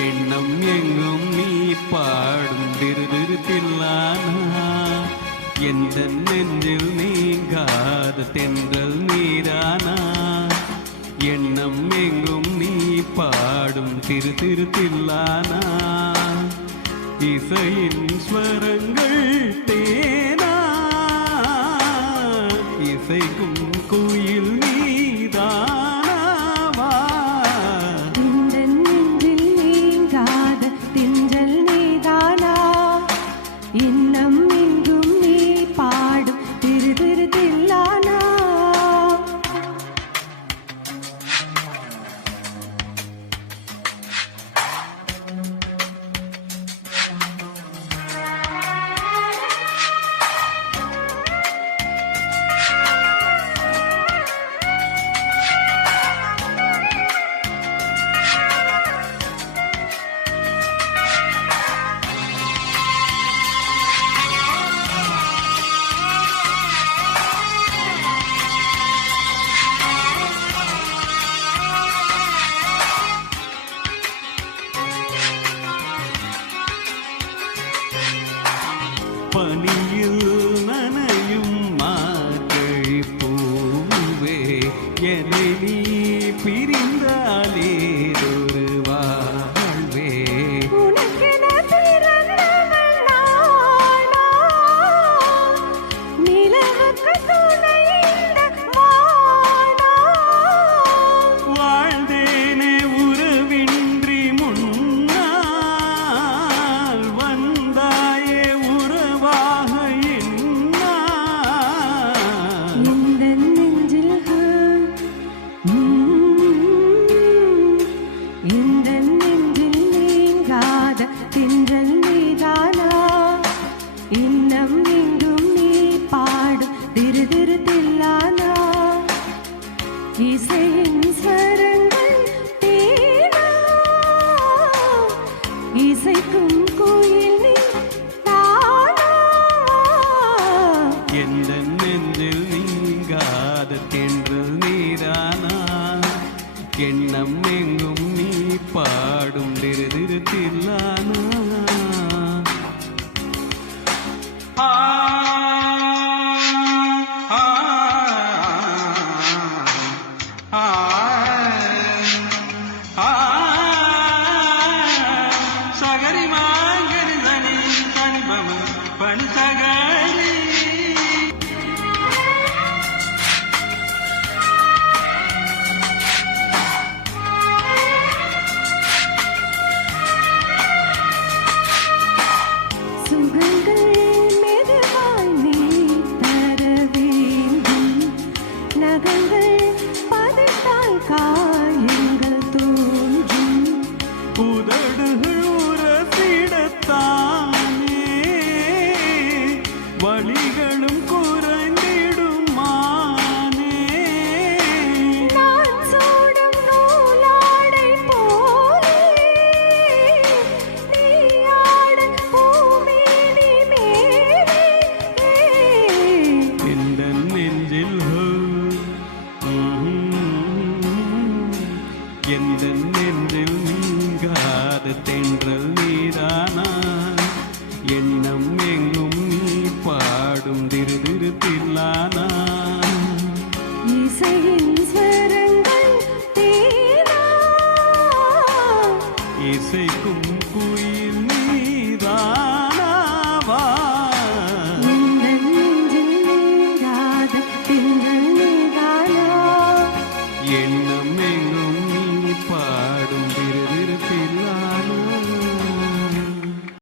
எண்ணம் எங்கும் நீ பாடும் திருதிருத்தில்லானா எந்த நெஞ்சில் நீங்காத தென்றல் நீரானா எண்ணம் எங்கும் நீ பாடும் திருதிருத்தில்லானா இசையின் ஸ்வரங்கள் தேனா இசைக்கும் குயில் நீதானவா இந்த நெஞ்சில் நீங்காத தின்றல் நீதானா இன்னம் எங்கும் நீ பாடும் திருதிருத்தில்லானா பனியில் நனையும் மார்கழி பூவே என்னை நீ பிரிந்தாலே ஒரு வாழ்வே உனக்கென பிறந்தவள் நானா நிலவுக்கு துணை இந்த வானா வாழ்ந்தேனே உறவின்றி முன்னால் வந்தாயே உறவாக என்னால் இந்த நெஞ்சில் இந்த நெஞ்சில் நீங்காத தின்றல் நீதானா இன்னம் எங்கும் நீ பாடும் திருதிருத்தில்லானா இசையின் ஸ்வரங்கள் தேனா இசைக்கும் கோயில் நீ தானா எந்த நெஞ்சில் நீங்காத தென்றல் நீரானா எண்ணம் எங்கும் நீ பாடும் திருதிருத்தில்லானா ஆ ஆ ஆ ஆ சகரி மாங்கரி சனி சனி பம பனி சகரி சுகங்கள் மெதுவாய் நீ தர வேண்டும் நகங்கள் பதித்தால் காயங்கள் தோன்றும் உதடுகள்